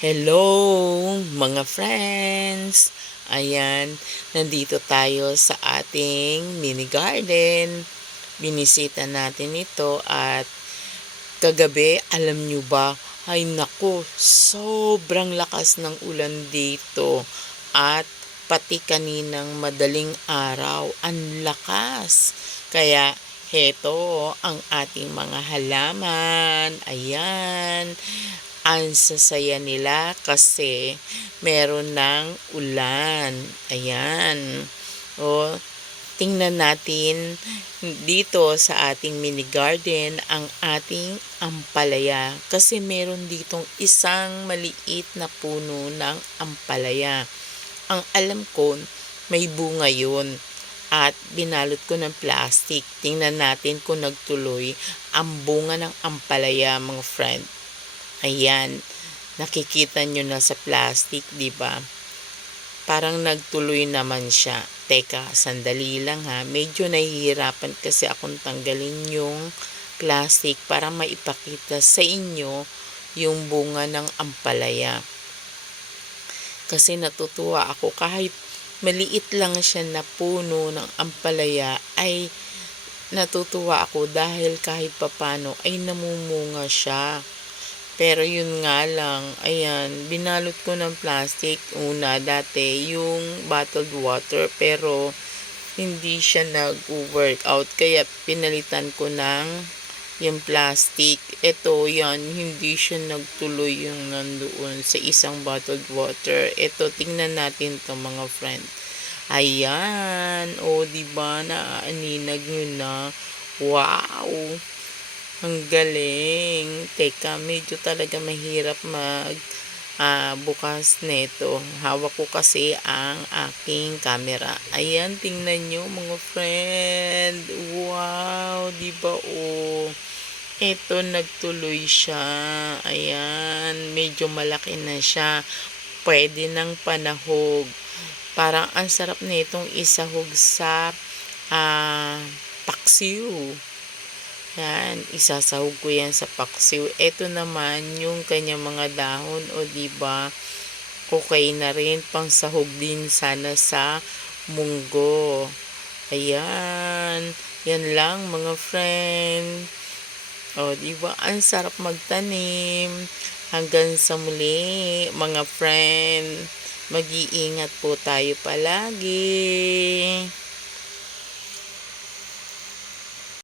Hello mga friends! Ayan, nandito tayo sa ating mini garden. Binisita natin ito at kagabi, alam nyo ba, ay naku, sobrang lakas ng ulan dito. At pati kaninang madaling araw, ang lakas. Kaya heto ang ating mga halaman. Ayan, ang sasaya nila kasi meron ng ulan. Ayan. O, tingnan natin dito sa ating mini garden ang ating ampalaya. Kasi meron ditong isang maliit na puno ng ampalaya. Ang alam ko, may bunga yun. At binalot ko ng plastic. Tingnan natin kung nagtuloy ang bunga ng ampalaya, mga friend. Ayan, nakikita nyo na sa plastic, di ba? Parang nagtuloy naman siya. Teka, sandali lang ha. Medyo nahihirapan kasi akong tanggalin yung plastic para maipakita sa inyo yung bunga ng ampalaya. Kasi natutuwa ako kahit maliit lang siya na puno ng ampalaya ay natutuwa ako dahil kahit papano ay namumunga siya. Pero yun nga lang, ayan, binalot ko ng plastic una dati yung bottled water pero hindi siya nag-workout kaya pinalitan ko ng yung plastic. Ito yan, hindi siya nagtuloy yung nandoon sa isang bottled water. Ito, tingnan natin to mga friend. Ayan, o diba naaaninag nyo na. Wow! Ang galing. Teka, medyo talaga mahirap bukas neto. Hawak ko kasi ang aking camera. Ayan, tingnan nyo mga friend. Wow, di ba oh. Ito, nagtuloy siya. Ayan, medyo malaki na siya. Pwede ng panahog. Parang ang sarap nitong isahog sa paksiw. Yan, isasahog ko yan sa paksiw. Ito naman yung kanyang mga dahon, o diba? Okay na rin, pang sahog din sana sa munggo. Ayan, yan lang mga friend. O diba, ang sarap magtanim. Hanggang sa muli, mga friend. Mag-iingat po tayo palagi.